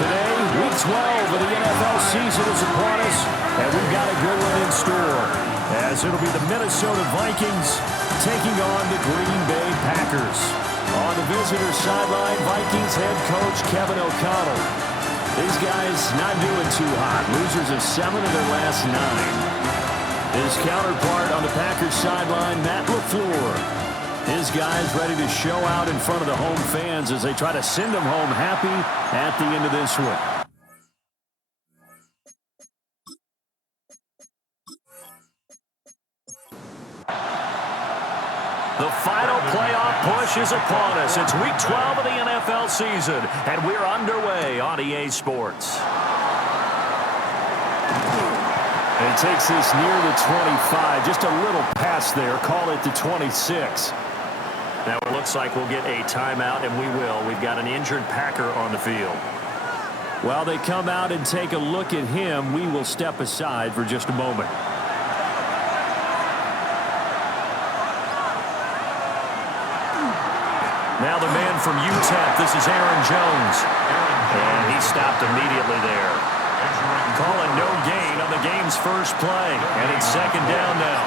Today, Week 12 of the NFL season is upon us, and we've got a good one in store, as it'll be the Minnesota Vikings taking on the Green Bay Packers. On the visitor sideline, Vikings head coach Kevin O'Connell. These guys not doing too hot. Losers of 7 of their last 9. His counterpart on the Packers sideline, Matt LaFleur. His guys ready to show out in front of the home fans as they try to send them home happy at the end of this one. The final playoff push is upon us. It's Week 12 of the NFL season, and we're underway on EA Sports. And he takes this near the 25, just a little past there. Call it the 26. Now it looks like we'll get a timeout, and we will. We've got an injured Packer on the field. While they come out and take a look at him, we will step aside for just a moment. Now the man from UTEP, this is Aaron Jones. And he stopped immediately there. Calling no gain on the game's first play. And it's second down now.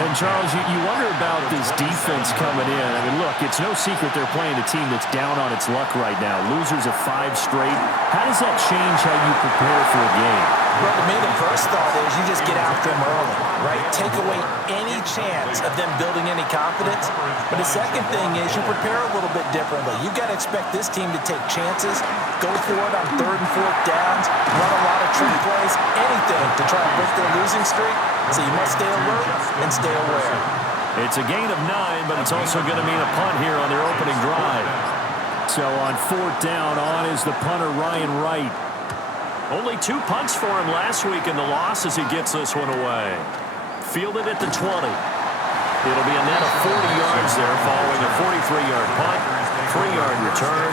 And, Charles, you wonder about this defense coming in. I mean, look, it's no secret they're playing a team that's down on its luck right now. Losers of 5 straight. How does that change how you prepare for a game? Well, to me, the first thought is you just get after them early, right? Take away any chance of them building any confidence. But the second thing is you prepare a little bit differently. You've got to expect this team to take chances, go for it on 3rd and 4th downs, run a lot of trick plays, anything to try to break their losing streak. So you must stay alert and stay aware. It's a gain of 9, but it's also going to mean a punt here on their opening drive. So on 4th down, on is the punter Ryan Wright. Only 2 punts for him last week in the loss as he gets this one away. Fielded at the 20. It'll be a net of 40 yards there following a 43-yard punt, 3-yard return,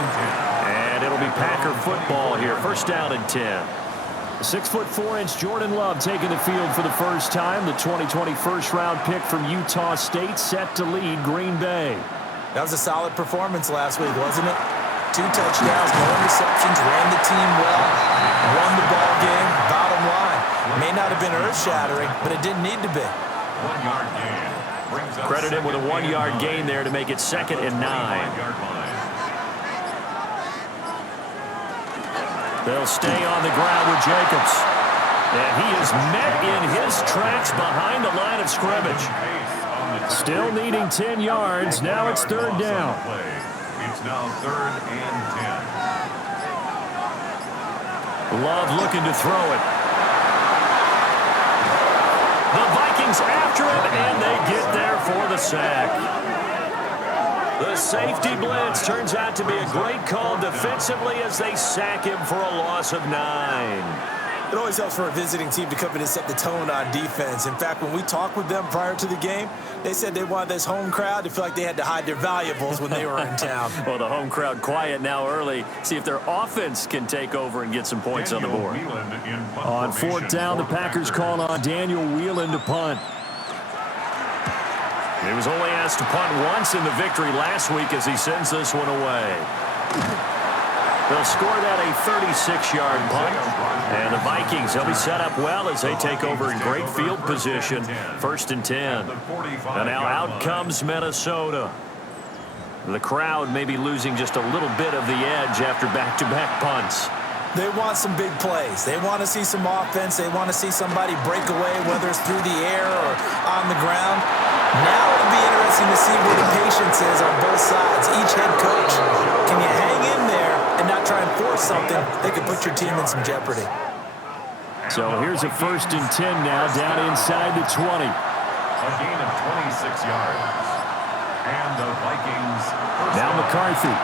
and it'll be Packer football here. First down and 10. 6'4" Jordan Love taking the field for the first time. The 2020 first-round pick from Utah State set to lead Green Bay. That was a solid performance last week, wasn't it? 2 touchdowns, no interceptions, ran the team well, won the ball game. Bottom line, may not have been earth-shattering, but it didn't need to be. 1-yard gain. Credit him with a 1-yard gain there to make it 2nd and 9. They'll stay on the ground with Jacobs. And he is met in his tracks behind the line of scrimmage. Still needing 10 yards. Now it's 3rd down. It's now 3rd and 10. Love looking to throw it. The Vikings after him, and they get there for the sack. The safety blitz turns out to be a great call defensively as they sack him for a loss of 9. It always helps for a visiting team to come in and set the tone on defense. In fact, when we talked with them prior to the game, they said they wanted this home crowd to feel like they had to hide their valuables when they were in town. Well, the home crowd quiet now early. See if their offense can take over and get some points on the board. On 4th down, the Packers call on Daniel Whelan to punt. He was only asked to punt once in the victory last week as he sends this one away. They'll score that a 36-yard punt. And the Vikings, they'll be set up well as they take over in great field position. 1st and 10. And now out comes Minnesota. The crowd may be losing just a little bit of the edge after back-to-back punts. They want some big plays. They want to see some offense. They want to see somebody break away, whether it's through the air or on the ground. Now it'll be interesting to see where the patience is on both sides. Each head coach, can you hang in there and not try and force something that could put your team in some jeopardy? So here's a 1st and 10 now, down inside the 20. A gain of 26 yards. And the Vikings. Now McCarthy.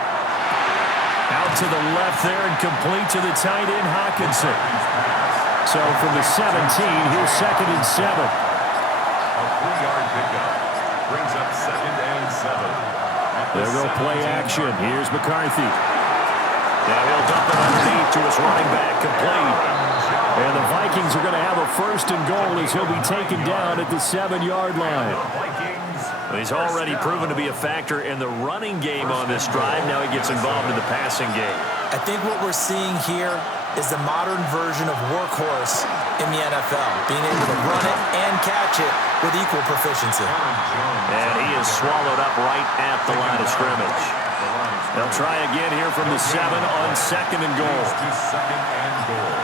Out to the left there and complete to the tight end, Hawkinson. So from the 17, here's 2nd and 7. A 3-yard pickup. Brings up 2nd and 7. There go play action. Here's McCarthy. Now he'll dump it underneath to his running back, complete. And the Vikings are going to have a 1st and goal as he'll be taken down at the 7-yard line. He's already proven to be a factor in the running game on this drive. Now he gets involved in the passing game. I think what we're seeing here is the modern version of workhorse in the NFL, being able to run it and catch it with equal proficiency. And he is swallowed up right at the line of scrimmage. They'll try again here from the 7 on 2nd and goal. Second and goal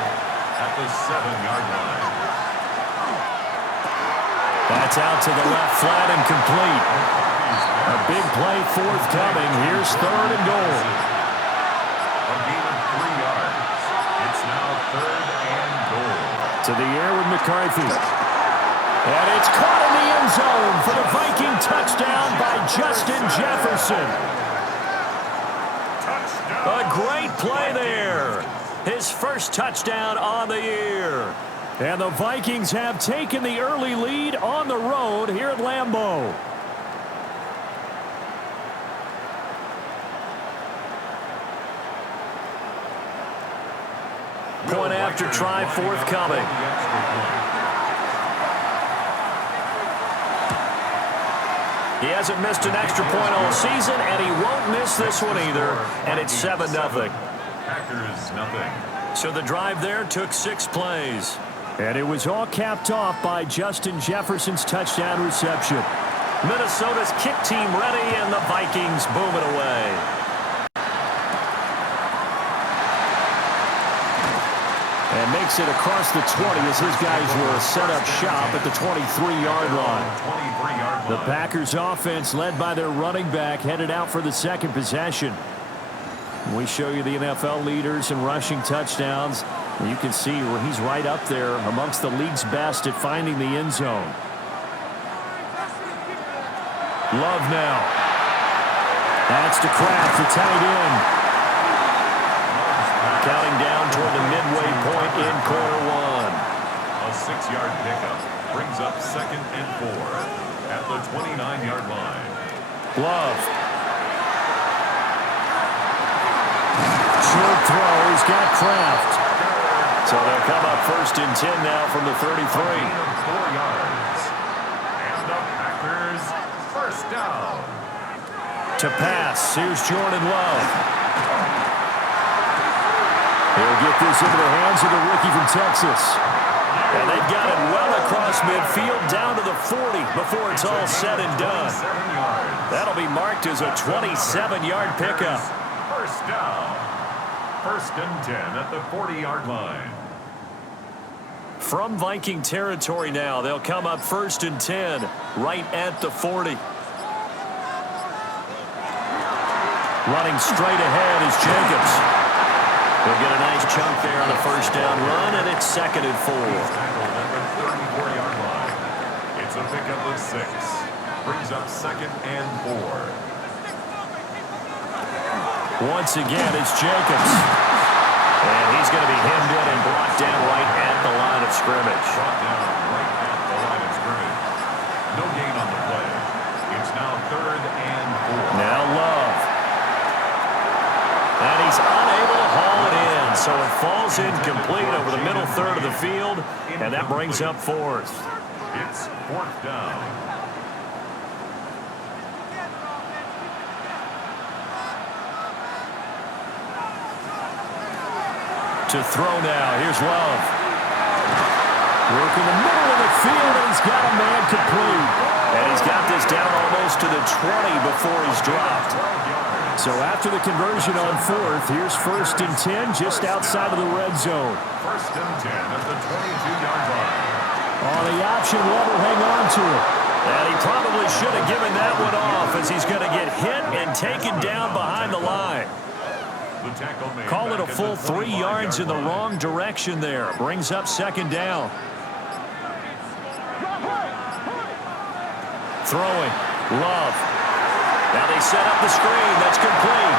at the 7-yard line. That's out to the left flat and complete. A big play forthcoming. Here's 3rd and goal. A gain of 3 yards. It's now 3rd and goal. To the air with McCarthy. And it's caught in the end zone for the Viking touchdown by Justin Jefferson. A great play there. His first touchdown on the year. And the Vikings have taken the early lead on the road here at Lambeau. Point after try forthcoming. He hasn't missed an extra point all season, and he won't miss this one either. And it's 7-0. Packers nothing. So the drive there took 6 plays. And it was all capped off by Justin Jefferson's touchdown reception. Minnesota's kick team ready, and the Vikings boom it away. And makes it across the 20 as his guys were set up shop at the 23-yard line. The Packers offense, led by their running back, headed out for the second possession. We show you the NFL leaders in rushing touchdowns. You can see where he's right up there amongst the league's best at finding the end zone. Love now. That's to Kraft, the tight end. Counting down toward the midway point in quarter 1. A 6-yard pickup brings up 2nd and 4 at the 29-yard line. Love. Short throw. He's got Kraft. So they'll come up 1st and 10 now from the 33. 4 yards. And the Packers first down. To pass. Here's Jordan Love. He'll get this into the hands of the rookie from Texas. And they've got it well across midfield down to the 40 before it's all said and done. That'll be marked as a 27-yard pickup. First down. 1st and 10 at the 40-yard line. From Viking territory now, they'll come up 1st and 10 right at the 40. Running straight ahead is Jacobs. He'll get a nice chunk there on the first down run, and it's 2nd and 4. Tackled at the 34-yard line. It's a pickup of 6. Brings up 2nd and 4. Once again, it's Jacobs. And he's going to be hemmed in and brought down right at the line of scrimmage. Brought down right at the line of scrimmage. No gain on the play. It's now 3rd and 4. Now Love. And he's unable to haul it in, so it falls incomplete over the middle third of the field, and that brings up 4th. It's 4th down. To throw now, here's Love. Working the middle of the field, and he's got a man complete. And he's got this down almost to the 20 before he's dropped. So after the conversion on 4th, here's 1st and 10 just outside of the red zone. 1st and 10 at the 22-yard line. On the option, Love will hang on to it. And he probably should have given that one off as he's going to get hit and taken down behind the line. The tackle made Call it a back at full the 3 yards in the line. wrong direction there. Brings up 2nd down. Throwing. Love. Now they set up the screen. That's complete.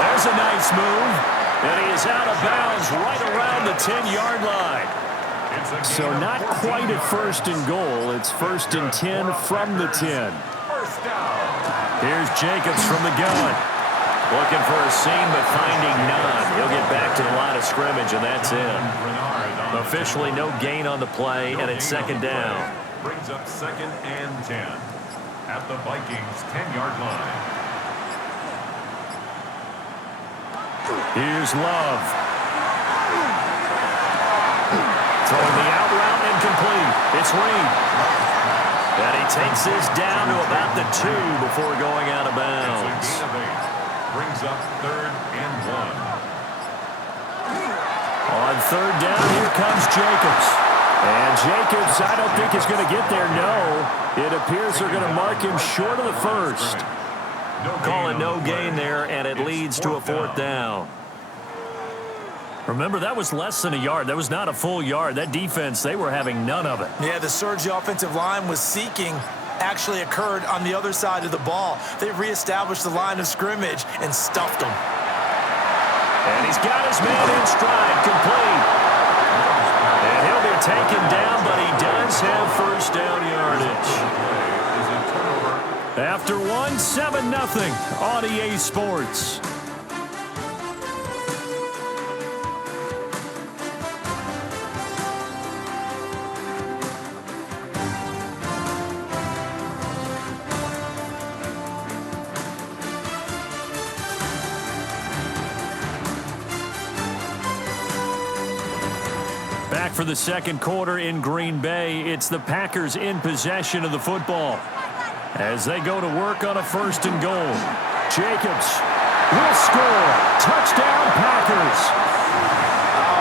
There's a nice move. And he is out of bounds right around the 10-yard line. So not quite at 1st and goal. It's 1st and 10 from the 10. First down. Here's Jacobs from the gun. Looking for a seam, but finding none. He'll get back to the line of scrimmage, and that's in. Officially no gain on the play, and it's 2nd down. Brings up 2nd and 10 at the Vikings' 10-yard line. Here's Love. Throwing the out route incomplete. It's Reed. And he takes this down to about the 2 before going out of bounds. It's a gain of 8. Brings up 3rd and 1. On 3rd down, here comes Jacobs. And Jacobs, I don't think is going to get there, no. It appears they're going to mark him short of the first. Call it no gain there, and it leads to a 4th down. Remember, that was less than a yard. That was not a full yard. That defense, they were having none of it. Yeah, the surge the offensive line was seeking actually occurred on the other side of the ball. They reestablished the line of scrimmage and stuffed them. And he's got his man in stride, complete. And he'll be taken down, but he does have first down yardage. After 1, 7-0 on EA Sports. Back for the second quarter in Green Bay. It's the Packers in possession of the football as they go to work on a 1st and goal. Jacobs will score. Touchdown, Packers.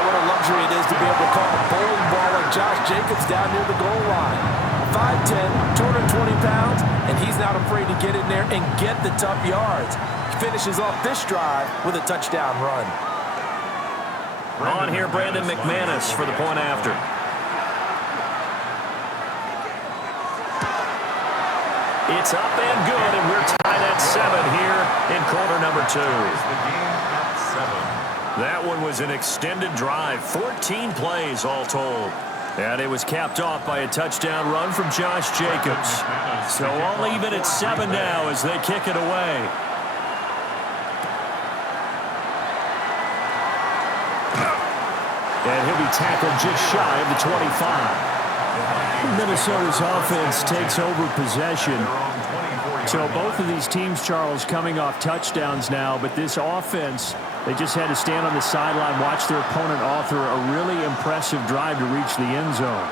What a luxury it is to be able to call a bowling ball like Josh Jacobs down near the goal line. 5'10", 220 pounds, and he's not afraid to get in there and get the tough yards. He finishes off this drive with a touchdown run. On here, Brandon McManus for the point after. It's up and good, and we're tied at 7 here in quarter number 2. That one was an extended drive, 14 plays all told. And it was capped off by a touchdown run from Josh Jacobs. So all even at 7 now as they kick it away. And he'll be tackled just shy of the 25. Minnesota's offense takes over possession. So both of these teams, Charles, coming off touchdowns now, but this offense, they just had to stand on the sideline, watch their opponent author a really impressive drive to reach the end zone.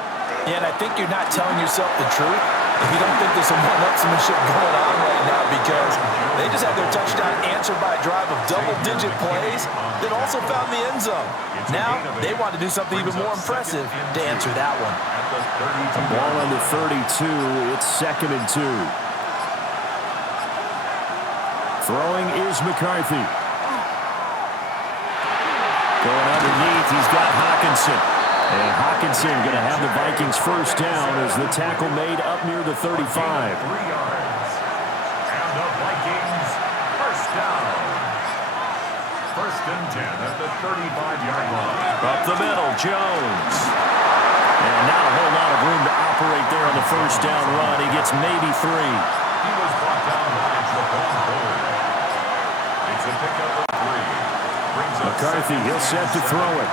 Yeah, and I think you're not telling yourself the truth if you don't think there's some one-upsmanship going on right now, because they just had their touchdown answered by a drive of double-digit plays that also found the end zone. Now they want to do something even more impressive to answer that one. A ball on the 32. It's 2nd and 2. Throwing is McCarthy. Going underneath, he's got Hawkinson. And Hawkinson going to have the Vikings first down as the tackle made up near the 35. 3 yards. And the Vikings first down. 1st and 10 at the 35-yard line. Up the middle, Jones. And not a whole lot of room to operate there on the first down run. He gets maybe 3. He was brought down by Javon Bullard. It's a pickup of 3. Brings up McCarthy, he'll set to throw it.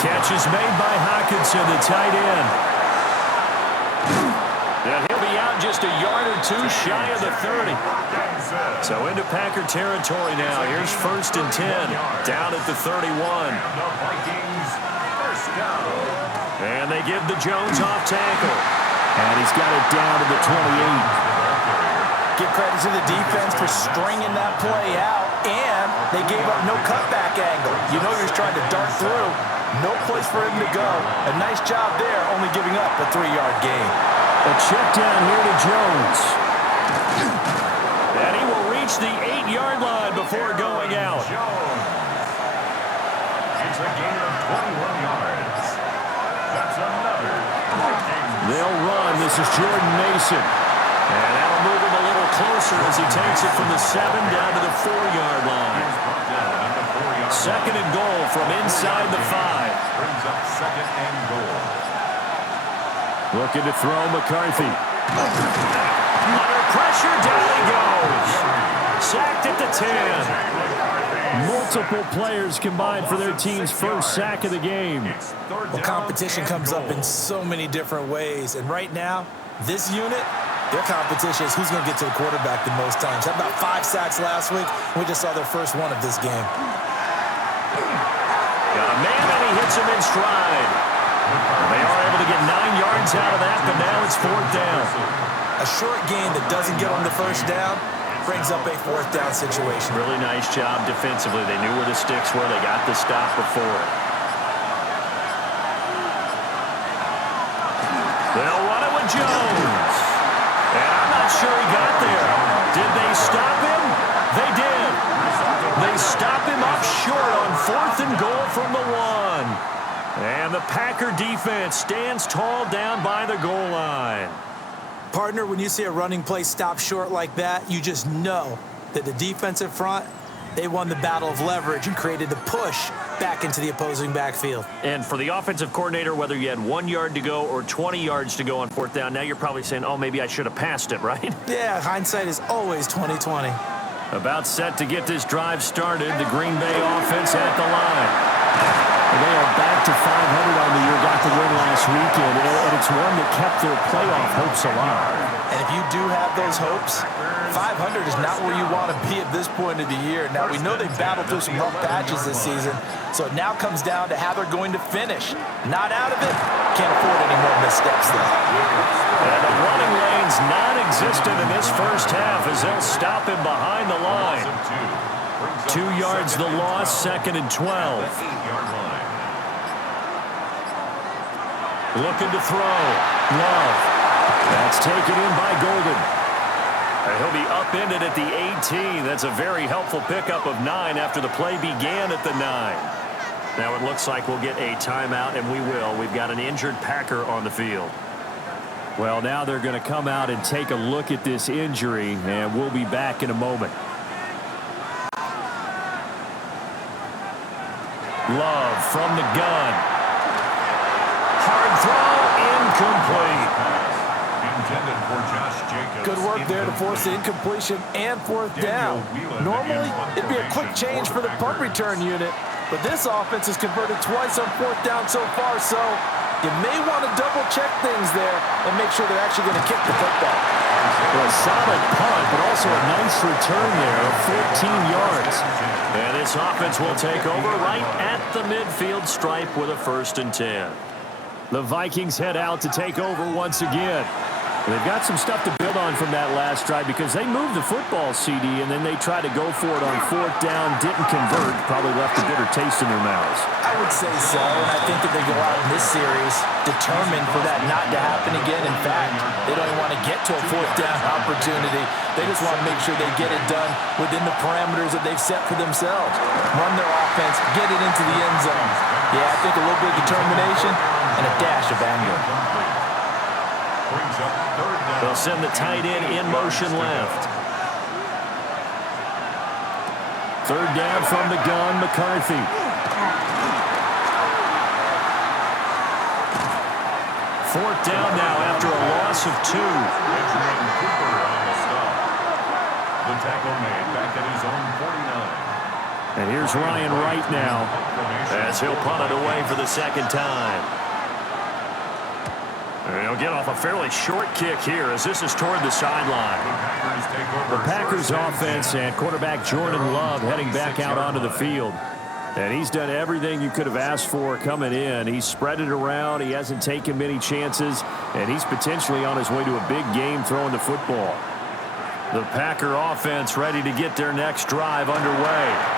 Catch is made by Hawkinson, the tight end. And he'll be out just a yard or 2 shy of the 30. So into Packer territory now. Here's 1st and 10, down at the 31. The Vikings first down. And they give the Jones off tackle. And he's got it down to the 28. Give credit to the defense for stringing that play out, and they gave up no cutback angle. You know you're trying to dart through. No place for him to go. A nice job there, only giving up a 3-yard gain. A check down here to Jones. And he will reach the 8-yard line before going out. Jones. It's a gain of 21 yards. That's another Vikings. They'll run. This is Jordan Mason. And that'll move him a little closer as he takes it from the 7 down to the 4-yard line. 2nd and goal from inside the 5. Brings up 2nd and goal. Looking to throw McCarthy. Under pressure, down he goes. Sacked at the 10. Multiple players combined for their team's first sack of the game. Well, competition comes up in so many different ways, and right now, this unit, Their competition is who's going to get to the quarterback the most times. Had about 5 sacks last week. We just saw their first one of this game. Got a man, and he hits him in stride. They are able to get 9 yards out of that, but now it's 4th down. A short gain that doesn't get them the first down brings up a 4th down situation. Really nice job defensively. They knew where the sticks were. They got the stop before it. They'll run it with Jones. And I'm not sure he got there. Did they stop him? They did. They stop him up short on 4th and goal from the 1. And the Packer defense stands tall down by the goal line. Partner, when you see a running play stop short like that, you just know that the defensive front, they won the battle of leverage and created the push back into the opposing backfield. And for the offensive coordinator, whether you had 1 yard to go or 20 yards to go on 4th down, now you're probably saying, oh, maybe I should have passed it, right? Yeah, hindsight is always 20/20. About set to get this drive started. The Green Bay offense at the line. They are back to 500 on the year, got the win last weekend, and it's one that kept their playoff hopes alive. And if you do have those hopes, 500 is not where you want to be at this point of the year. Now, we know they battled through some rough patches this season, so it now comes down to how they're going to finish. Not out of it, can't afford any more missteps there. And the running lane's non-existent in this first half as they'll stop him behind the line. 2 yards the loss, 2nd and 12. Looking to throw. Love. That's taken in by Golden. And he'll be upended at the 18. That's a very helpful pickup of 9 after the play began at the 9. Now it looks like we'll get a timeout, and we will. We've got an injured Packer on the field. Well, now they're going to come out and take a look at this injury, and we'll be back in a moment. Love from the gun. Hard throw, incomplete. Intended for Josh Jacobs. Good work there to force the incompletion and 4th down. Normally, it'd be a quick change for the punt return unit, but this offense has converted twice on 4th down so far, so you may want to double-check things there and make sure they're actually going to kick the football. Well, a solid punt, but also a nice return there of 14 yards. And this offense will take over right at the midfield stripe with a 1st and 10. The Vikings head out to take over once again. They've got some stuff to build on from that last drive because they moved the football, CD, and then they tried to go for it on 4th down, didn't convert, probably left a bitter taste in their mouths. I would say so, and I think that they go out in this series determined for that not to happen again. In fact, they don't even want to get to a 4th down opportunity. They just want to make sure they get it done within the parameters that they've set for themselves. Run their offense, get it into the end zone. Yeah, I think a little bit of determination and a dash of anger. They'll send the tight end in motion left. 3rd down from the gun, McCarthy. 4th down now after a loss of 2. The tackle made back at his own 49. And here's Ryan Wright now as he'll punt it away for the 2nd time. And he'll get off a fairly short kick here as this is toward the sideline. The Packers offense and quarterback Jordan Love heading back out onto the field. And he's done everything you could have asked for coming in. He's spread it around. He hasn't taken many chances. And he's potentially on his way to a big game throwing the football. The Packer offense ready to get their next drive underway.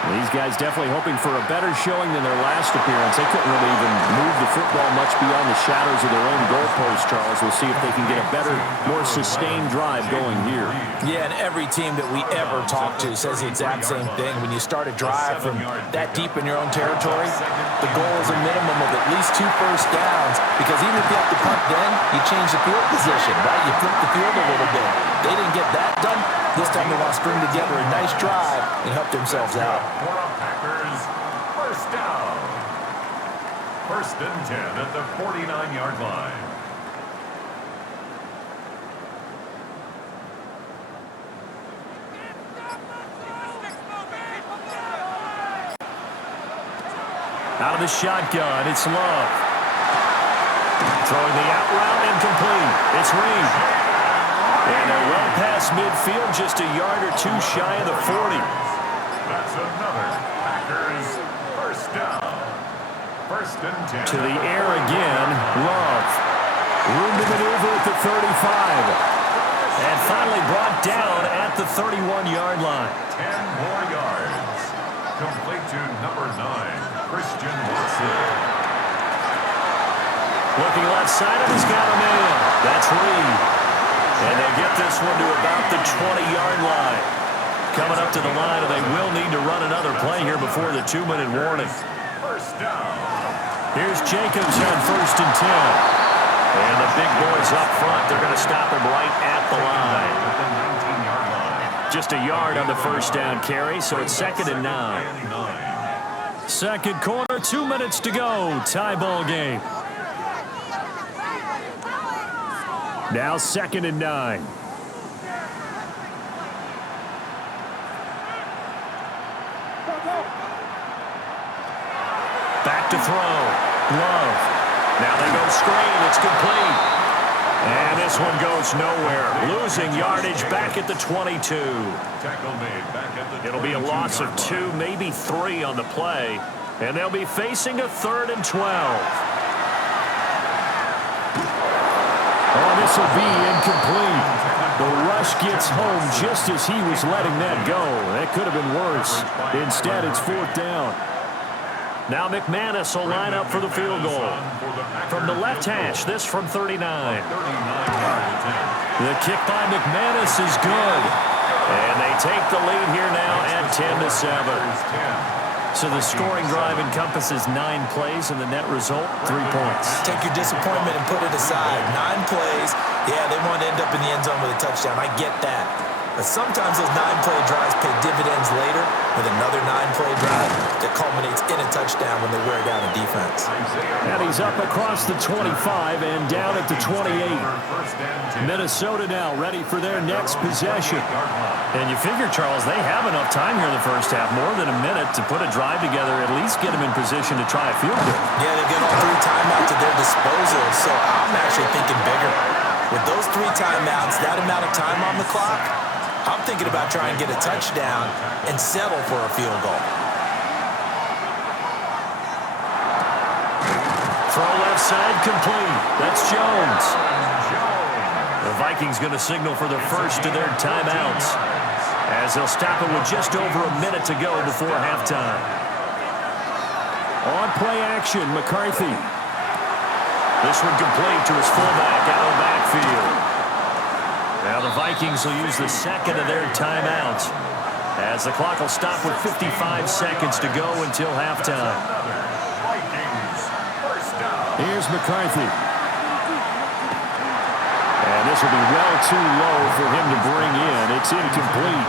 These guys definitely hoping for a better showing than their last appearance. They couldn't really even move the football much beyond the shadows of their own goalpost, Charles. We'll see if they can get a better, more sustained drive going here. Yeah, and every team that we ever talk to says the exact same thing. When you start a drive from that deep in your own territory, the goal is a minimum of at least 2 first downs, because even if you have to punt then, you change the field position, right? You flip the field a little bit. They didn't get that done. This time they want to string together a nice drive and help themselves out. For a Packers 1st down. 1st and 10 at the 49-yard line. Out of the shotgun, it's Love. Throwing the out route incomplete. It's Reed. And they're well past midfield, just a yard or two shy of the 40. That's another Packers first down. First and 10. To the air again, Love. Room to maneuver at the 35. And finally brought down at the 31-yard line. 10 more yards. Complete to number 9, Christian Watson. Looking left side, and he's got him in. That's Reed. And they get this one to about the 20-yard line. Coming up to the line, and they will need to run another play here before the 2-minute warning. First down. Here's Jacobs on 1st and 10. And the big boys up front, they're going to stop him right at the line. At the 19-yard line. Just a yard on the first down carry, so it's 2nd and 9. Second quarter, 2 minutes to go. Tie ball game. Now 2nd and 9. Back to throw. Love. Now they go screen. It's complete. And this one goes nowhere. Losing yardage back at the 22. Tackle made back at the It'll be a loss of 2, maybe 3 on the play. And they'll be facing a 3rd and 12. Oh, this will be incomplete. The rush gets home just as he was letting that go. That could have been worse. Instead, it's 4th down. Now McManus will line up for the field goal. From the left hash, this from 39. The kick by McManus is good. And they take the lead here now at 10-7. So the scoring drive encompasses 9 plays, and the net result, 3 points. Take your disappointment and put it aside. 9 plays. Yeah, they want to end up in the end zone with a touchdown. I get that. But sometimes those 9-play drives pay dividends later with another 9-play drive that culminates in a touchdown when they wear down a defense. And he's up across the 25 and down at the 28. Minnesota now ready for their next possession. And you figure, Charles, they have enough time here in the first half, more than a minute, to put a drive together, at least get them in position to try a field goal. Yeah, they've got all 3 timeouts at their disposal, so I'm actually thinking bigger. With those 3 timeouts, that amount of time on the clock, I'm thinking about trying to get a touchdown and settle for a field goal. Throw left side complete. That's Jones. The Vikings going to signal for the first of their timeouts, as they'll stop it with just over a minute to go before halftime. On play action, McCarthy. This one complete to his fullback out of the backfield. Now the Vikings will use the second of their timeouts, as the clock will stop with 55 seconds to go until halftime. Here's McCarthy. And this will be well too low for him to bring in. It's incomplete.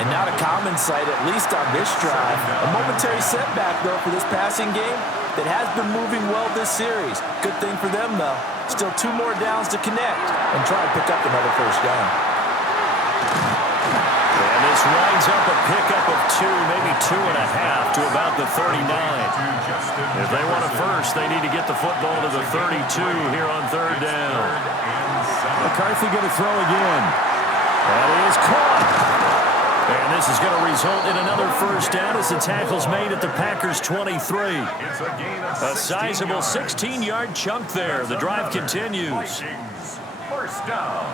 And not a common sight, at least on this drive. A momentary setback, though, for this passing game that has been moving well this series. Good thing for them, though. Still 2 more downs to connect and try to pick up another first down. And this winds up a pickup of 2, maybe 2.5 to about the 39. If they want a first, they need to get the football to the 32 here on 3rd down. McCarthy going to throw again. That is caught. And this is going to result in another first down as the tackle's made at the Packers' 23. A sizable 16-yard chunk there. The drive continues. First down.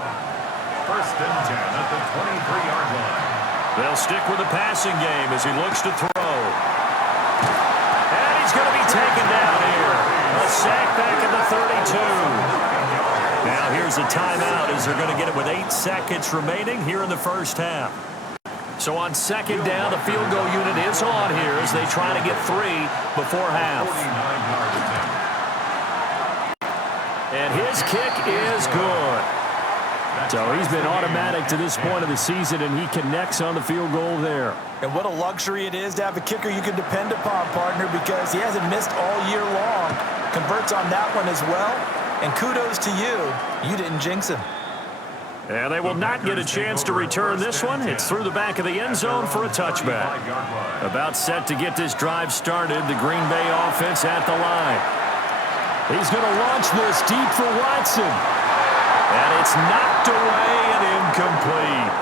First and 10 at the 23-yard line. They'll stick with the passing game as he looks to throw. And he's going to be taken down here. A sack back at the 32. Now here's a timeout as they're going to get it with 8 seconds remaining here in the first half. So on 2nd down, the field goal unit is on here as they try to get 3 before half. And his kick is good. So he's been automatic to this point of the season, and he connects on the field goal there. And what a luxury it is to have a kicker you can depend upon, partner, because he hasn't missed all year long. Converts on that one as well. And kudos to you. You didn't jinx him. And they will not get a chance to return this one. It's through the back of the end zone for a touchback. About set to get this drive started, the Green Bay offense at the line. He's going to launch this deep for Watson. And it's knocked away and incomplete.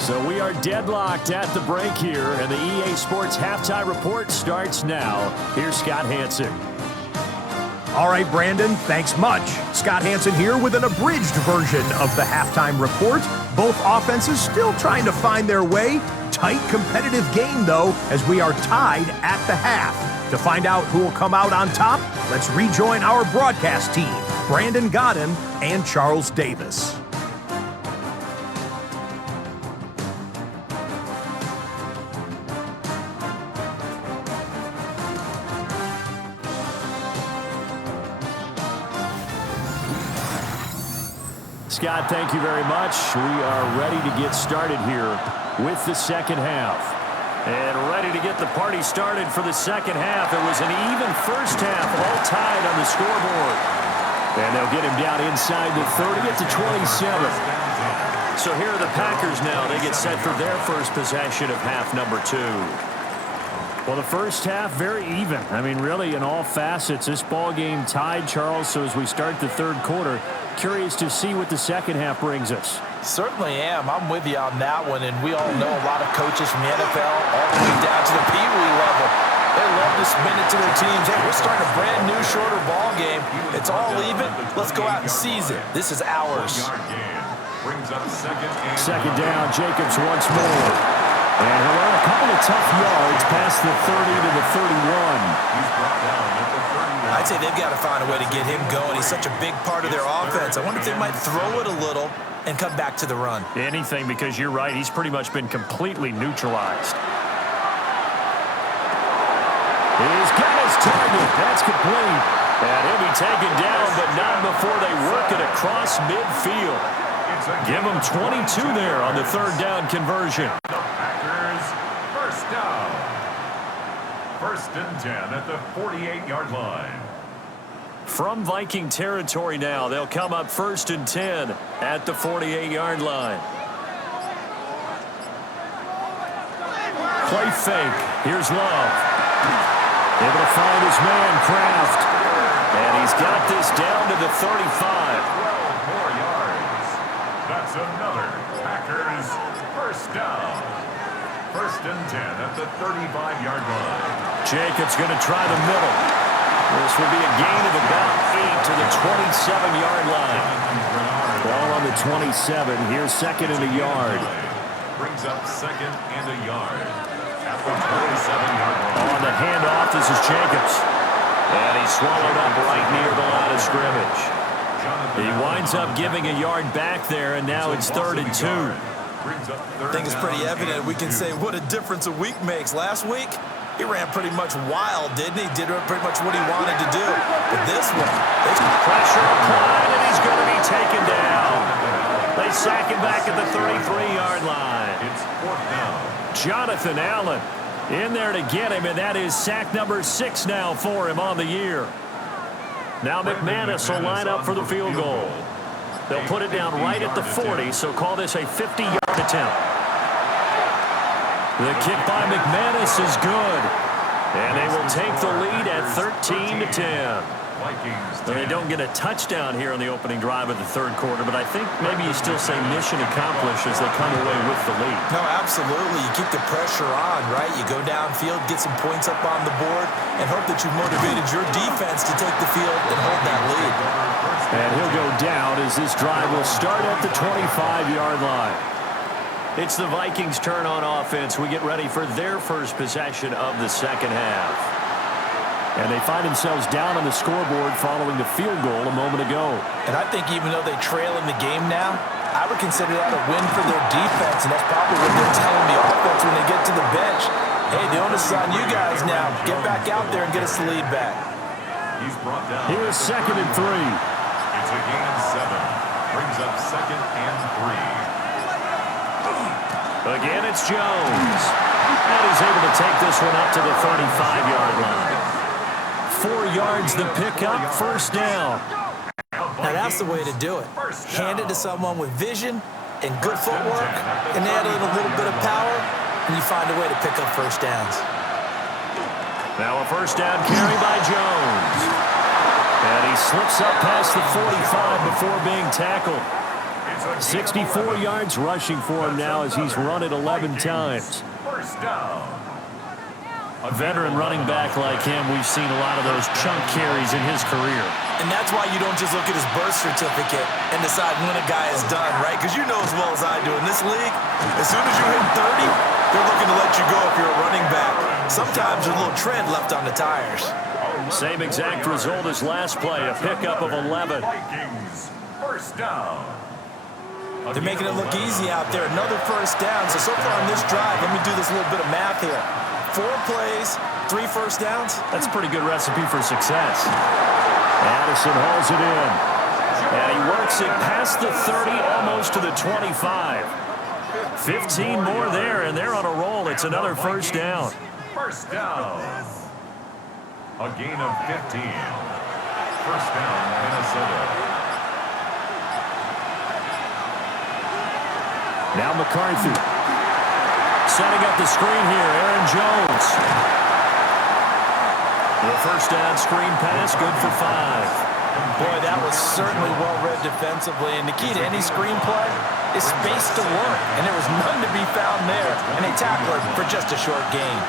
So we are deadlocked at the break here, and the EA Sports Halftime Report starts now. Here's Scott Hansen. All right, Brandon, thanks much. Scott Hansen here with an abridged version of the Halftime Report. Both offenses still trying to find their way. Tight, competitive game, though, as we are tied at the half. To find out who will come out on top, let's rejoin our broadcast team, Brandon Godden and Charles Davis. Scott, thank you very much. We are ready to get started here with the second half. And ready to get the party started for the second half. It was an even first half, all tied on the scoreboard. And they'll get him down inside the 30 at the 27. So here are the Packers now. They get set for their first possession of half number 2. Well, the first half, very even. I mean, really, in all facets, this ball game tied, Charles. So as we start the third quarter, curious to see what the second half brings us. Certainly am. I'm with you on that one, and we all know a lot of coaches from the NFL all the way down to the Pee Wee level. They love to spin it to their teams. Hey, we're starting a brand new, shorter ball game. It's all even. Let's go out and seize it. This is ours. Second down, Jacobs once more. And he'll run a couple of tough yards past the 30 to the 31. I'd say they've got to find a way to get him going. He's such a big part of their offense. I wonder if they might throw it a little and come back to the run. Anything, because you're right. He's pretty much been completely neutralized. He's got his target. That's complete. And he'll be taken down, but not before they work it across midfield. Give him 22 there on the third down conversion. First down. First and 10 at the 48-yard line. From Viking territory now, they'll come up first and 10 at the 48-yard line. Play fake. Here's Love. Able to find his man, Kraft. And he's got this down to the 35. 12 more yards. That's another Packers first down. First and 10 at the 35-yard line. Jacobs going to try the middle. This will be a gain of about 8 to the 27-yard line. Ball on the 27. Here's second and a yard. Brings up second and a yard at the 27-yard line. On the handoff, this is Jacobs. And he's swallowed up right near the line of scrimmage. He winds up giving a yard back there, and now it's third and 2. I think it's pretty evident. We can say what a difference a week makes. Last week, he ran pretty much wild, didn't he? Did pretty much what he wanted to do. But this one, pressure applied, and he's going to be taken down. They sack him back at the 33-yard line. It's fourth down. Jonathan Allen in there to get him, and that is sack number 6 now for him on the year. Now McManus will line up for the field goal. They'll put it down right at the 40, so call this a 50-yard attempt. The kick by McManus is good. And they will take the lead at 13 to 10. They don't get a touchdown here on the opening drive of the third quarter, but I think maybe you still say mission accomplished as they come away with the lead. No, absolutely. You keep the pressure on, right? You go downfield, get some points up on the board, and hope that you've motivated your defense to take the field and hold that lead. And he'll go down as this drive will start at the 25-yard line. It's the Vikings' turn on offense. We get ready for their first possession of the second half. And they find themselves down on the scoreboard following the field goal a moment ago. And I think even though they trail in the game now, I would consider that a win for their defense, and that's probably what they're telling the offense when they get to the bench. Hey, the onus is on you guys now. Get back out there and get us the lead back. He's brought down. Here's second and 3. It's a gain of 7. Brings up second and 3. Again, it's Jones. And he's able to take this one up to the 35-yard line. 4 yards the pickup, first down. Now that's the way to do it. Hand it to someone with vision and good footwork, and add in a little bit of power, and you find a way to pick up first downs. Now a first down carry by Jones. And he slips up past the 45 before being tackled. 64 yards rushing for him now as he's run it 11 times. First down. A veteran running back like him, we've seen a lot of those chunk carries in his career. And that's why you don't just look at his birth certificate and decide when a guy is done, right? Because you know as well as I do, in this league, as soon as you hit 30, they're looking to let you go if you're a running back. Sometimes there's a little tread left on the tires. Same exact result as last play, a pickup of 11. Vikings. First down. They're making it look easy out there. Another first down. So far on this drive, let me do this little bit of math here. 4 plays, 3 first downs. That's a pretty good recipe for success. Addison hauls it in. And he works it past the 30, almost to the 25. 15 more there, and they're on a roll. It's another first down. First down. A gain of 15. First down, Minnesota. Now McCarthy. Setting up the screen here, Aaron Jones. The first down screen pass, good for 5. Boy, that was certainly well-read defensively. And the key to any screenplay is space to work. And there was none to be found there. And they tackle it for just a short gain.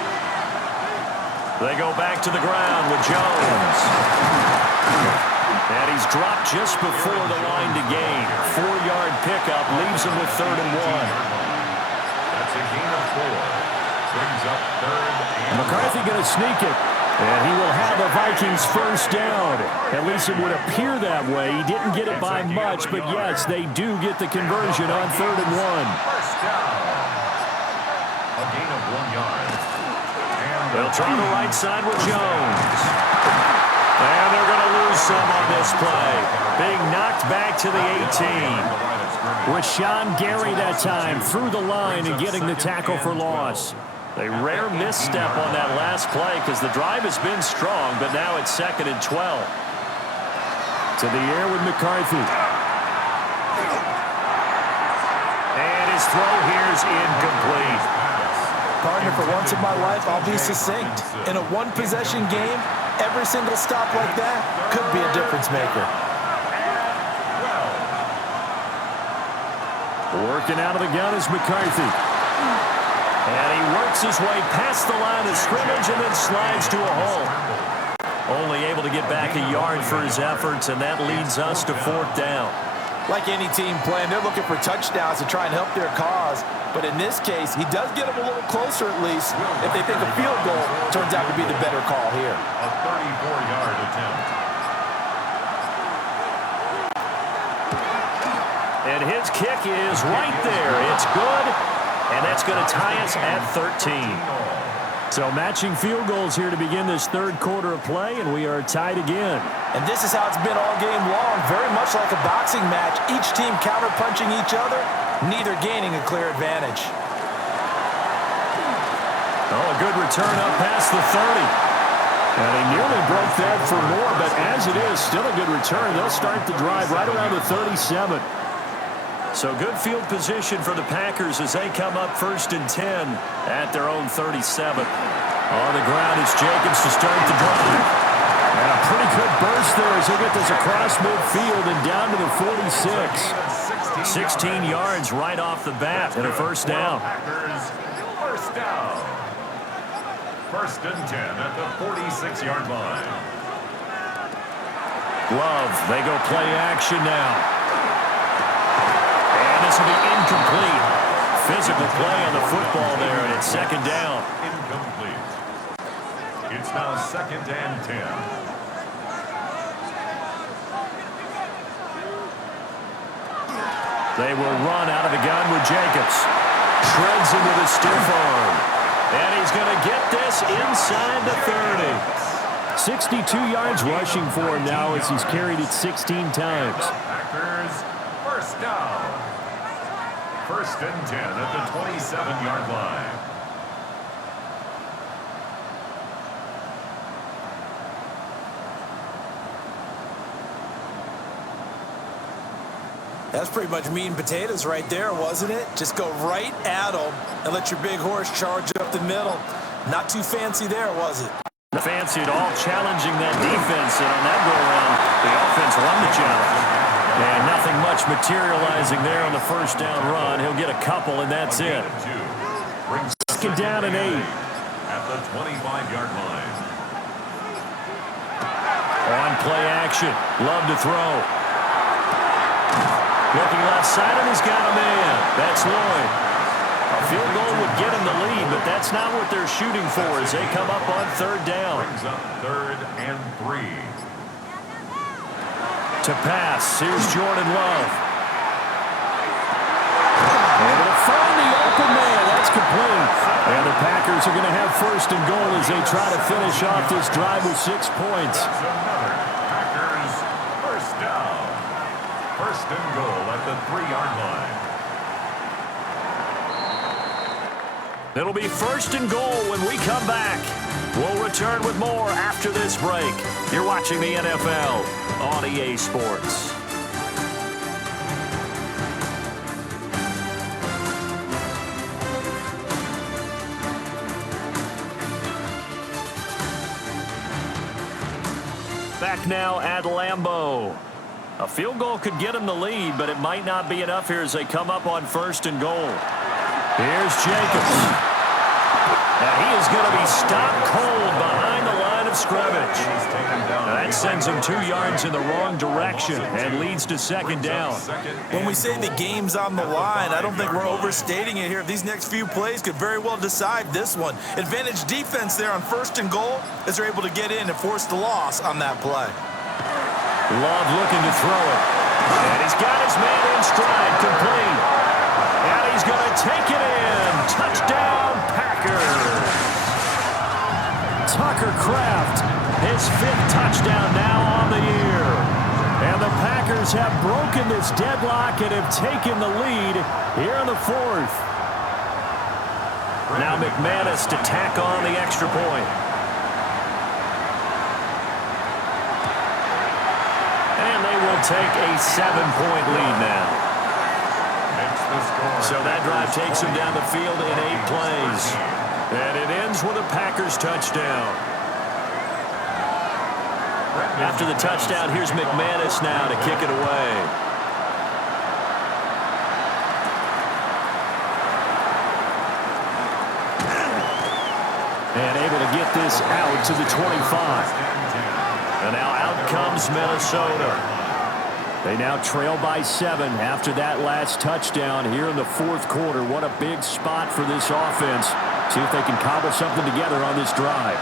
They go back to the ground with Jones. And he's dropped just before the line to gain. 4-yard pickup leaves him with 3rd and 1. That's a gain of 4. Brings up 3rd and McCarthy going to sneak it. And he will have a Vikings first down. At least it would appear that way. He didn't get it by much, but yes, they do get the conversion on 3rd and 1. first down. A gain of 1 yard. And They'll try the right side with Jones. And they're going to lose some on this play. Being knocked back to the 18. With Sean Gary that time through the line and getting the tackle for loss. A rare misstep on that last play because the drive has been strong, but now it's 2nd and 12. To the air with McCarthy. And his throw here is incomplete. Partner, for once in my life, I'll be succinct. In a one-possession game, every single stop like that could be a difference maker. Working out of the gun is McCarthy. And he works his way past the line of scrimmage and then slides to a hole. Only able to get back a yard for his efforts, and that leads us to 4th down. Like any team playing, they're looking for touchdowns to try and help their cause. But in this case, he does get them a little closer at least if they think a field goal turns out to be the better call here. a 34-yard attempt. And his kick is right there. It's good, and that's going to tie us at 13. So matching field goals here to begin this 3rd quarter of play, and we are tied again. And this is how it's been all game long, very much like a boxing match. Each team counter-punching each other, neither gaining a clear advantage. Oh, a good return up past the 30. And he nearly broke that for more, but as it is, still a good return. They'll start the drive right around the 37. So good field position for the Packers as they come up 1st and 10 at their own 37. On the ground is Jacobs to start the drive. And a pretty good burst there as he'll get this across midfield and down to the 46. 16 yards right off the bat and a first down. Packers, first down. 1st and 10 at the 46-yard line. Love, they go play action now. And this will be incomplete. Physical play on the football there, and it's 2nd down. Incomplete. It's now 2nd and 10. They will run out of the gun with Jacobs. Shreds him with a stiff arm. And he's going to get this inside the 30. 62 yards rushing for him now as he's carried it 16 times. Packers, first down. 1st and 10 at the 27-yard line. That's pretty much meat and potatoes right there, wasn't it? Just go right at them and let your big horse charge up the middle. Not too fancy there, was it? Fancied all challenging that defense, and on that go-around, the offense won the challenge. And nothing much materializing there on the first down run. He'll get a couple, and that's it. Second down and 8. At the 25-yard line. On play action. Love to throw. Looking left side, and he's got a man. That's Lloyd. A field goal would get him the lead, but that's not what they're shooting for as they come up on third down. Brings up 3rd and 3. To pass, here's Jordan Love. Able to find the open man. That's complete. And the Packers are going to have first and goal as they try to finish off this drive with 6 points. That's another Packers first down. First and goal at the 3-yard line. It'll be first and goal when we come back. We'll return with more after this break. You're watching the NFL on EA Sports. Back now at Lambeau. A field goal could get him the lead, but it might not be enough here as they come up on first and goal. Here's Jacobs. Now he is going to be stopped cold behind the line of scrimmage. That sends him 2 yards in the wrong direction and leads to second down. When we say the game's on the line, I don't think we're overstating it here. These next few plays could very well decide this one. Advantage defense there on first and goal as they're able to get in and force the loss on that play. Love looking to throw it. And he's got his man in stride, complete. And he's going to take it in. Touchdown, Packers. Tucker Kraft, his 5th touchdown now on the year. And the Packers have broken this deadlock and have taken the lead here in the 4th. Now McManus to tack on the extra point. And they will take a 7-point lead now. So that drive takes him down the field in 8 plays. And it ends with a Packers touchdown. After the touchdown, here's McManus now to kick it away. And able to get this out to the 25. And now out comes Minnesota. They now trail by 7 after that last touchdown here in the 4th quarter. What a big spot for this offense. See if they can cobble something together on this drive.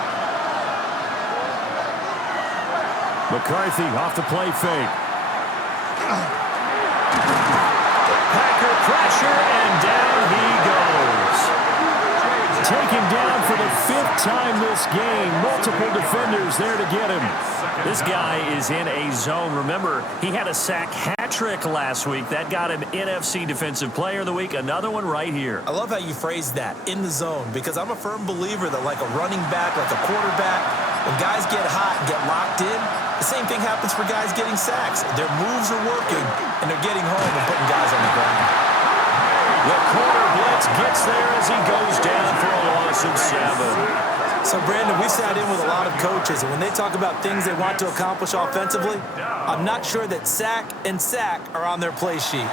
McCarthy off the play fake. Packer pressure, and down he goes. Taken down for the 5th time this game. Multiple defenders there to get him. This guy is in a zone. Remember, he had a sack hat trick last week. That got him NFC Defensive Player of the Week. Another one right here. I love how you phrase that, in the zone, because I'm a firm believer that like a running back, like a quarterback, when guys get hot and get locked in, the same thing happens for guys getting sacks. Their moves are working, and they're getting home and putting guys on the ground. The corner blitz gets there as he goes down for a loss of 7. So, Brandon, we sat in with a lot of coaches, and when they talk about things they want to accomplish offensively, I'm not sure that sack and sack are on their play sheet.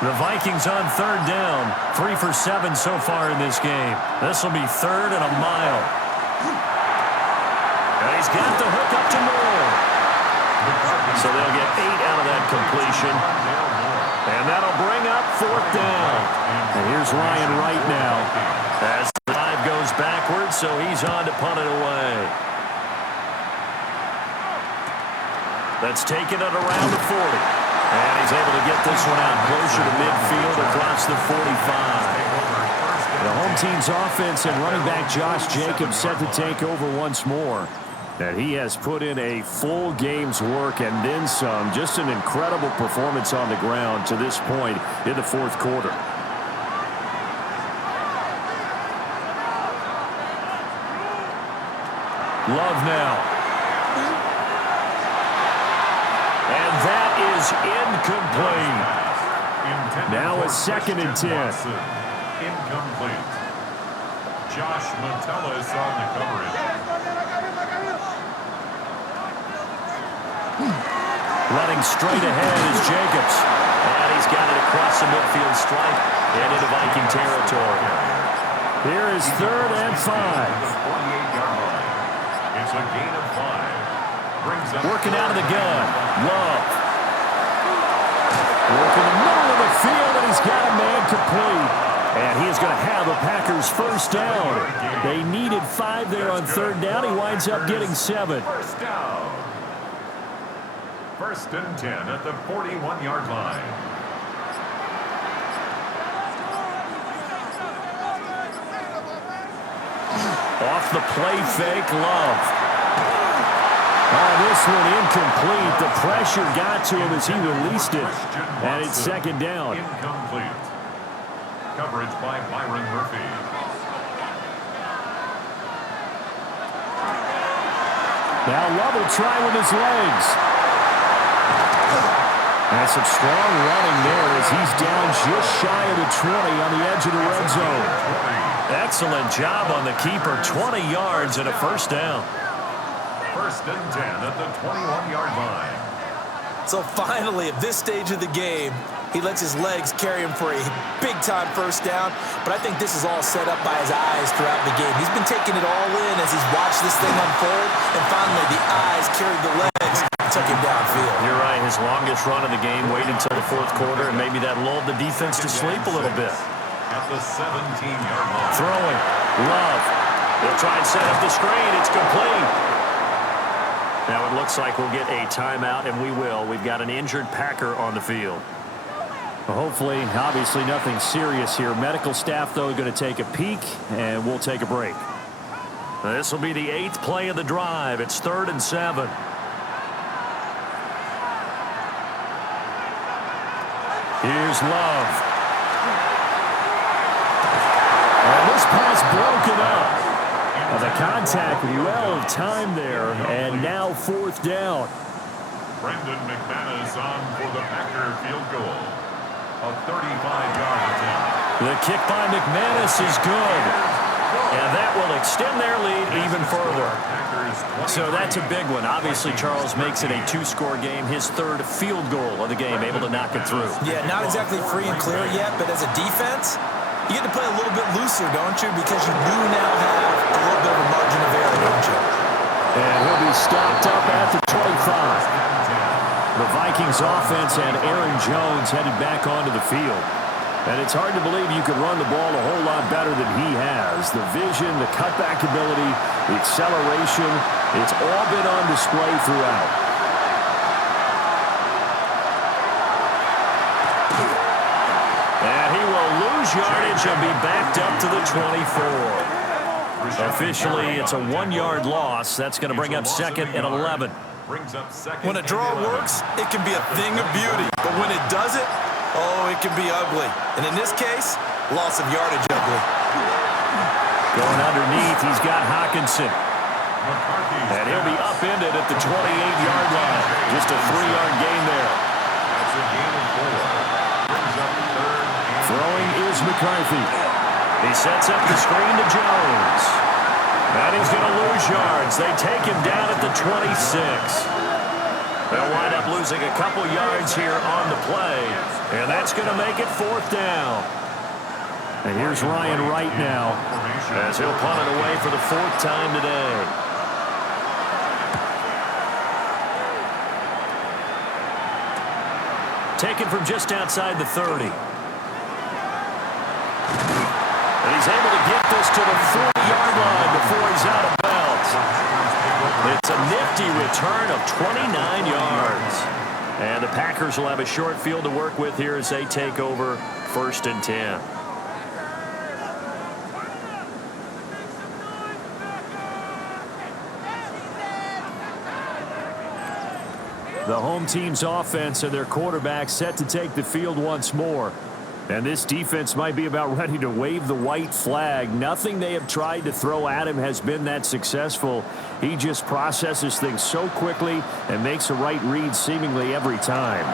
The Vikings on third down. 3 for 7 so far in this game. This will be 3rd and a mile. And he's got the hook up to Moore. So they'll get 8 out of that completion. And that'll bring up 4th down. And here's Ryan Wright now as the drive goes backwards, so he's on to punt it away. That's taken it around the 40. And he's able to get this one out closer to midfield across the 45. The home team's offense and running back Josh Jacobs set to take over once more. And he has put in a full game's work and then some. Just an incredible performance on the ground to this point in the 4th quarter. Love now. And that is incomplete. Now it's 2nd and 10. Incomplete. Josh Metellus on the coverage. looking straight ahead is Jacobs. And he's got it across the midfield stripe and into Viking territory. Here is 3rd and 5. It's a gain of 5. Working out of the gun. Love. Working the middle of the field, and he's got a man complete. And he is going to have the Packers first down. They needed 5 there on 3rd down. He winds up getting 7. First down. 1st and 10 at the 41-yard line. Off the play fake, Love. Oh, this one incomplete. The pressure got to him as he released it. And it's 2nd down. Incomplete. Coverage by Byron Murphy. Now Love will try with his legs. And some strong running there as he's down just shy of the 20 on the edge of the red zone. Excellent job on the keeper. 20 yards and a first down. 1st and 10 at the 21-yard line. So finally, at this stage of the game, he lets his legs carry him for a big-time first down. But I think this is all set up by his eyes throughout the game. He's been taking it all in as he's watched this thing unfold. And finally, the eyes carried the legs and took him downfield. You're right. His longest run of the game waited until the 4th quarter, and maybe that lulled the defense to sleep a little bit. At the 17-yard line. Throwing. Love. They'll try and set up the screen. It's complete. Now it looks like we'll get a timeout, and we will. We've got an injured Packer on the field. Well, hopefully, obviously nothing serious here. Medical staff, though, going to take a peek, and we'll take a break. This will be the 8th play of the drive. It's 3rd and 7. Here's Love. And this pass broken up. The contact well timed there, and now 4th down. Brendan McManus on for the Packer field goal. A 35-yard attempt. The kick by McManus is good. And that will extend their lead even further. So that's a big one. Obviously, Charles makes it a 2-score game. His 3rd field goal of the game, able to knock it through. Yeah, not exactly free and clear yet, but as a defense, you get to play a little bit looser, don't you? Because you do now have a little bit of a margin of error, don't you? And he'll be stopped up at the 25. The Vikings offense had Aaron Jones headed back onto the field. And it's hard to believe you could run the ball a whole lot better than he has. The vision, the cutback ability, the acceleration, it's all been on display throughout. And he will lose yardage and be backed up to the 24. Officially, it's a 1-yard loss. That's going to bring up 2nd and 11. When a draw works, it can be a thing of beauty. But when it doesn't, oh, it can be ugly. And in this case, loss of yardage ugly. Going underneath, he's got Hawkinson. And he'll be upended at the 28-yard line. Just a 3-yard gain there. That's a gain of 4. Brings up 3rd and Throwing is McCarthy. He sets up the screen to Jones. And he's going to lose yards. They take him down at the 26. They'll wind up losing a couple yards here on the play. And that's going to make it 4th down. And here's Ryan Wright now as he'll punt it away for the 4th time today. Taken from just outside the 30. And he's able to get this to the 40-yard line before he's out of bounds. It's a nifty return of 29 yards. And the Packers will have a short field to work with here as they take over 1st and 10. The home team's offense and their quarterback set to take the field once more. And this defense might be about ready to wave the white flag. Nothing they have tried to throw at him has been that successful. He just processes things so quickly and makes a right read seemingly every time.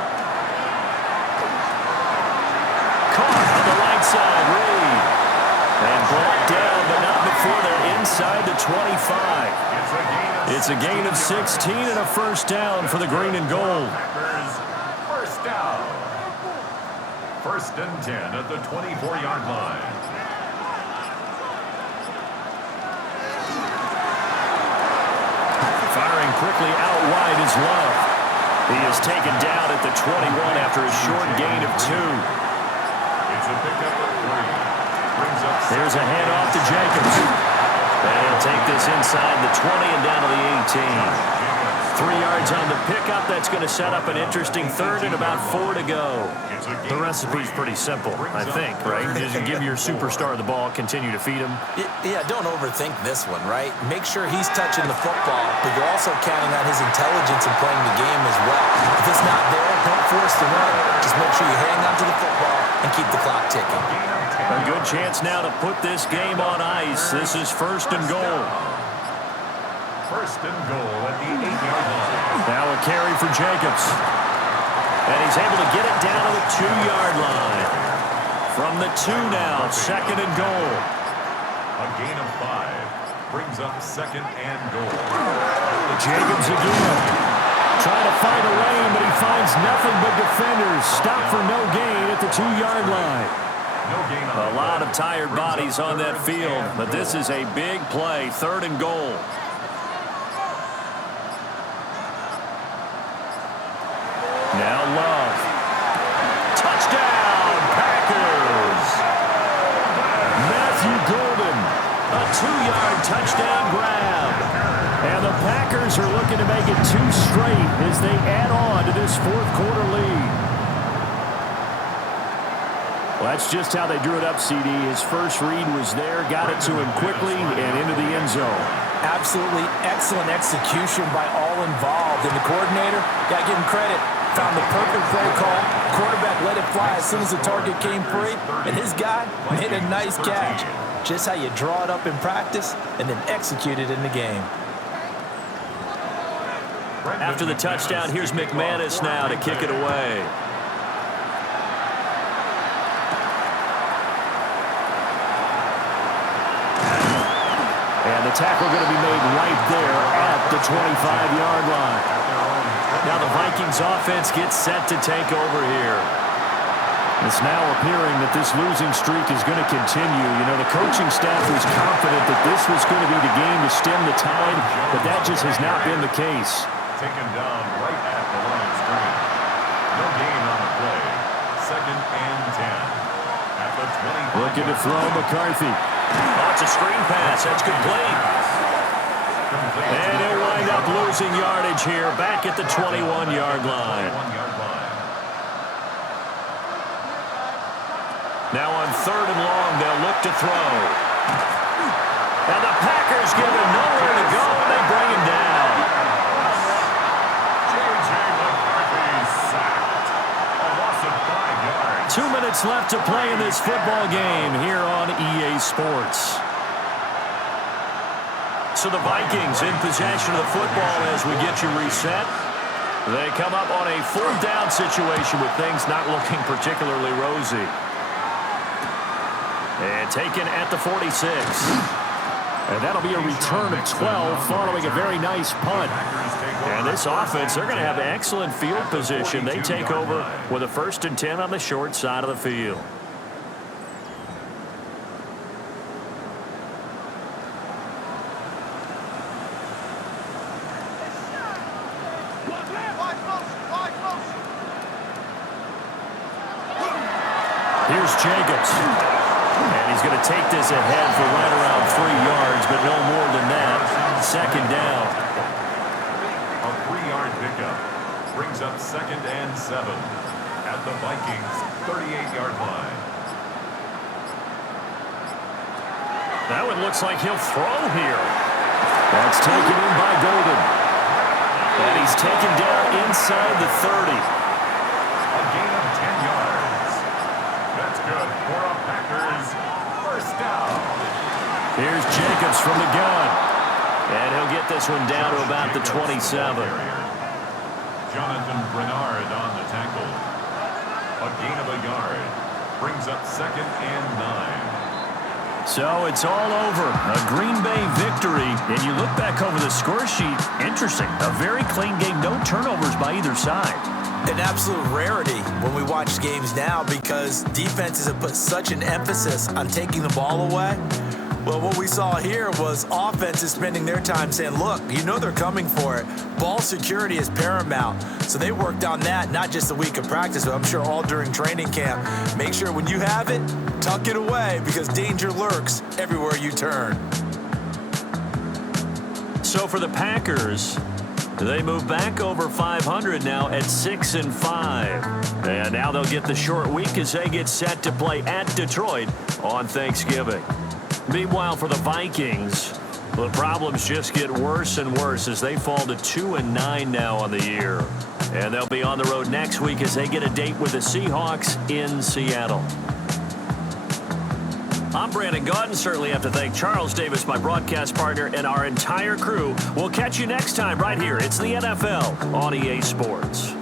Caught on the right side, Reed. And brought down, but not before they're inside the 25. it's a gain of It's a gain of 16 and a first down for the green and gold. First down. First and 10 at the 24-yard line. Firing quickly out wide is Love. He is taken down at the 21 after a short gain of 2. It's a pickup of 3. Brings up There's a handoff to Jacobs. And he'll take this inside the 20 and down to the 18. 3 yards on the pickup. That's going to set up an interesting third and about 4 to go. The recipe's pretty simple, I think, right? Just give your superstar the ball, continue to feed him. Yeah, don't overthink this one, right? Make sure he's touching the football, but you're also counting on his intelligence in playing the game as well. If it's not there, don't force the run. Just make sure you hang on to the football and keep the clock ticking. A good chance now to put this game on ice. This is first and goal. First and goal at the 8-yard line. Now a carry for Jacobs. And he's able to get it down to the 2-yard line. From the 2 now, second and goal. A gain of 5. Brings up second and goal. Jacobs again. Trying to find a lane, but he finds nothing but defenders. Stop for no gain at the 2-yard line. No gain on A lot of tired bodies on that field, but this is a big play, third and goal. Now Love. Touchdown, Packers! Matthew Golden, a 2-yard touchdown grab. And the Packers are looking to make it 2 straight as they add on to this fourth quarter lead. Well, that's just how they drew it up, CD. His first read was there, got it to him quickly, and into the end zone. Absolutely excellent execution by all involved. And the coordinator, got to give him credit, found the perfect play call. Quarterback let it fly as soon as the target came free, and his guy made a nice catch. Just how you draw it up in practice and then execute it in the game. After the touchdown, here's McManus now to kick it away. And the tackle going to be made right there at the 25-yard line. Now the Vikings offense gets set to take over here. It's now appearing that this losing streak is going to continue. You know, the coaching staff was confident that this was going to be the game to stem the tide, but that just has not been the case. Taken down right at the line of scrimmage. No gain on the play. Second and 10. At the 25. Looking to throw McCarthy. Oh, it's a screen pass. That's complete. And he'll wind up losing yardage here back at the 21-yard line. Now on third and long, they'll look to throw. And the Packers give him nowhere to go, and they bring him down. J.J. McCarthy sacked. A loss of 5 yards. 2 minutes left to play in this football game here on EA Sports. So the Vikings in possession of the football as we get you reset. They come up on a fourth down situation with things not looking particularly rosy. And taken at the 46. And that'll be a return of 12 following a very nice punt. And this offense, they're going to have excellent field position. They take over with a 1st and 10 on the short side of the field. Here's Jacobs. And he's going to take this ahead for right around 3 yards, but no more than that. Second down. A 3-yard pickup brings up second and 7 at the Vikings 38-yard line. That one looks like he'll throw here. That's taken in by Golden. And he's taken down inside the 30. A gain of 10 yards. That's good for a Packers first down. Here's Jacobs from the gun. And he'll get this one down to about the 27. Jonathan Bernard on the tackle. A gain of a yard. Brings up second and 9. So it's all over. A Green Bay victory. And you look back over the score sheet. Interesting. A very clean game. No turnovers by either side. An absolute rarity when we watch games now because defenses have put such an emphasis on taking the ball away. Well, what we saw here was offenses spending their time saying, look, you know they're coming for it. Ball security is paramount. So they worked on that, not just a week of practice, but I'm sure all during training camp. Make sure when you have it, tuck it away because danger lurks everywhere you turn. So for the Packers, they move back over 500 now at 6-5. And now they'll get the short week as they get set to play at Detroit on Thanksgiving. Meanwhile, for the Vikings, the problems just get worse and worse as they fall to 2-9 now on the year. And they'll be on the road next week as they get a date with the Seahawks in Seattle. I'm Brandon Gaudin. Certainly have to thank Charles Davis, my broadcast partner, and our entire crew. We'll catch you next time right here. It's the NFL on EA Sports.